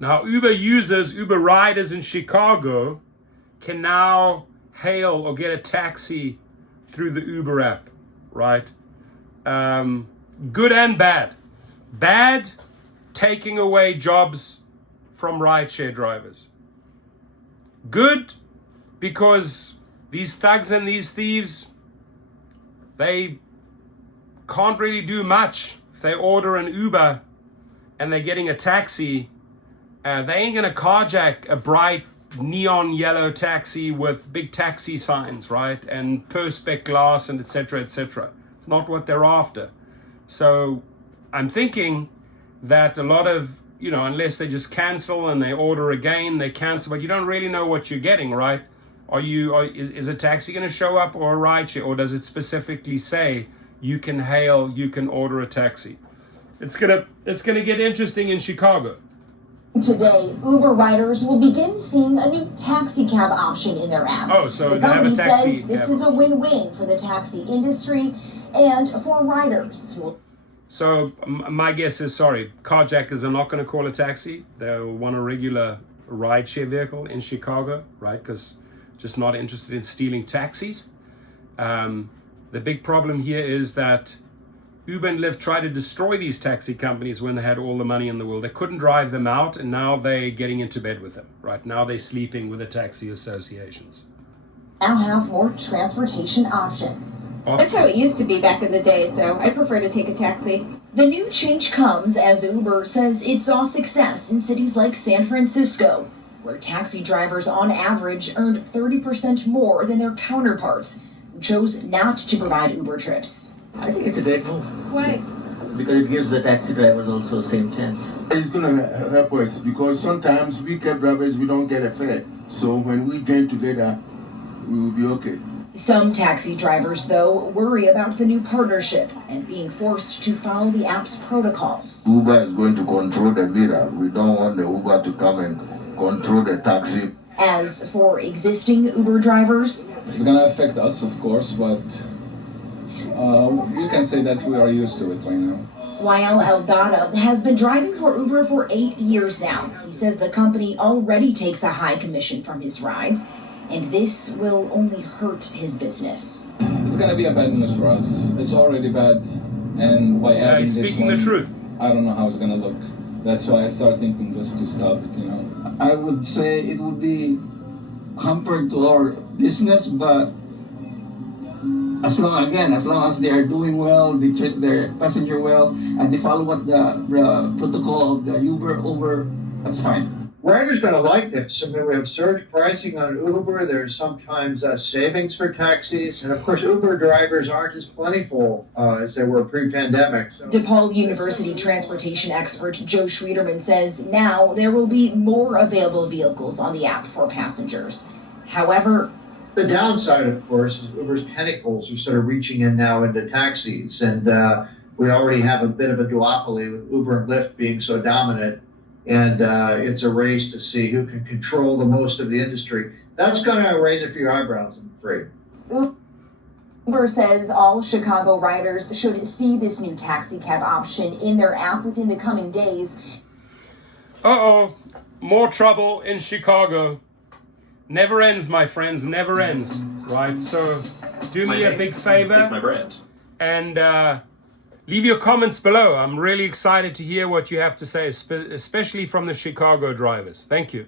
Now, Uber users, Uber riders in Chicago can now hail or get a taxi through the Uber app, right? Good and bad. Bad, taking away jobs from rideshare drivers. Good, because these thugs and these thieves, they can't really do much. If they order an Uber and they're getting a taxi, they ain't gonna carjack a bright neon yellow taxi with big taxi signs, right? And perspex glass and etc. etc. It's not what they're after. So I'm thinking that a lot of, unless they just cancel and they order again, they cancel, but you don't really know what you're getting, right? Is a taxi going to show up, or a rideshare, or does it specifically say you can hail, you can order a taxi? It's gonna get interesting in Chicago. Today, Uber riders will begin seeing a new taxi cab option in their app. Oh, so the company says this is a win-win for the taxi industry and for riders. So my guess is, carjackers are not going to call a taxi. They'll want a regular rideshare vehicle in Chicago, right? Because just not interested in stealing taxis. The big problem here is that Uber and Lyft tried to destroy these taxi companies when they had all the money in the world. They couldn't drive them out, and now they're getting into bed with them, right? Now they're sleeping with the taxi associations. Now have more transportation options. That's how it used to be back in the day, so I prefer to take a taxi. The new change comes as Uber says it saw success in cities like San Francisco, where taxi drivers on average earned 30% more than their counterparts who chose not to provide Uber trips. I think it's a great move. Why? Because it gives the taxi drivers also the same chance. It's going to help us because sometimes we cab drivers, we don't get a fare. So when we join together, we will be okay. Some taxi drivers, though, worry about the new partnership and being forced to follow the app's protocols. Uber is going to control the meter. We don't want the Uber to come and control the taxi. As for existing Uber drivers, it's going to affect us, of course, but you can say that we are used to it right now. Wael Eldada has been driving for Uber for 8 years now. He says the company already takes a high commission from his rides, and this will only hurt his business. It's going to be a bad news for us. It's already bad, and by adding this speaking one, the truth. I don't know how it's going to look. That's why I start thinking just to stop it, I would say it would be hampered to our business, but as long as they are doing well, they treat their passenger well, and they follow what the protocol of the Uber, that's fine. Riders going to like this. I mean, we have surge pricing on Uber. There's sometimes savings for taxis. And of course, Uber drivers aren't as plentiful as they were pre-pandemic. So. DePaul University transportation expert Joe Schwederman says now there will be more available vehicles on the app for passengers. However, the downside, of course, is Uber's tentacles are sort of reaching in now into taxis. And we already have a bit of a duopoly with Uber and Lyft being so dominant. And it's a race to see who can control the most of the industry. That's going to raise a few eyebrows, I'm afraid. Uber says all Chicago riders should see this new taxi cab option in their app within the coming days. More trouble in Chicago. Never ends, my friends, never ends, right? So do me a big favor. That's my brand. And leave your comments below. I'm really excited to hear what you have to say, especially from the Chicago drivers. Thank you.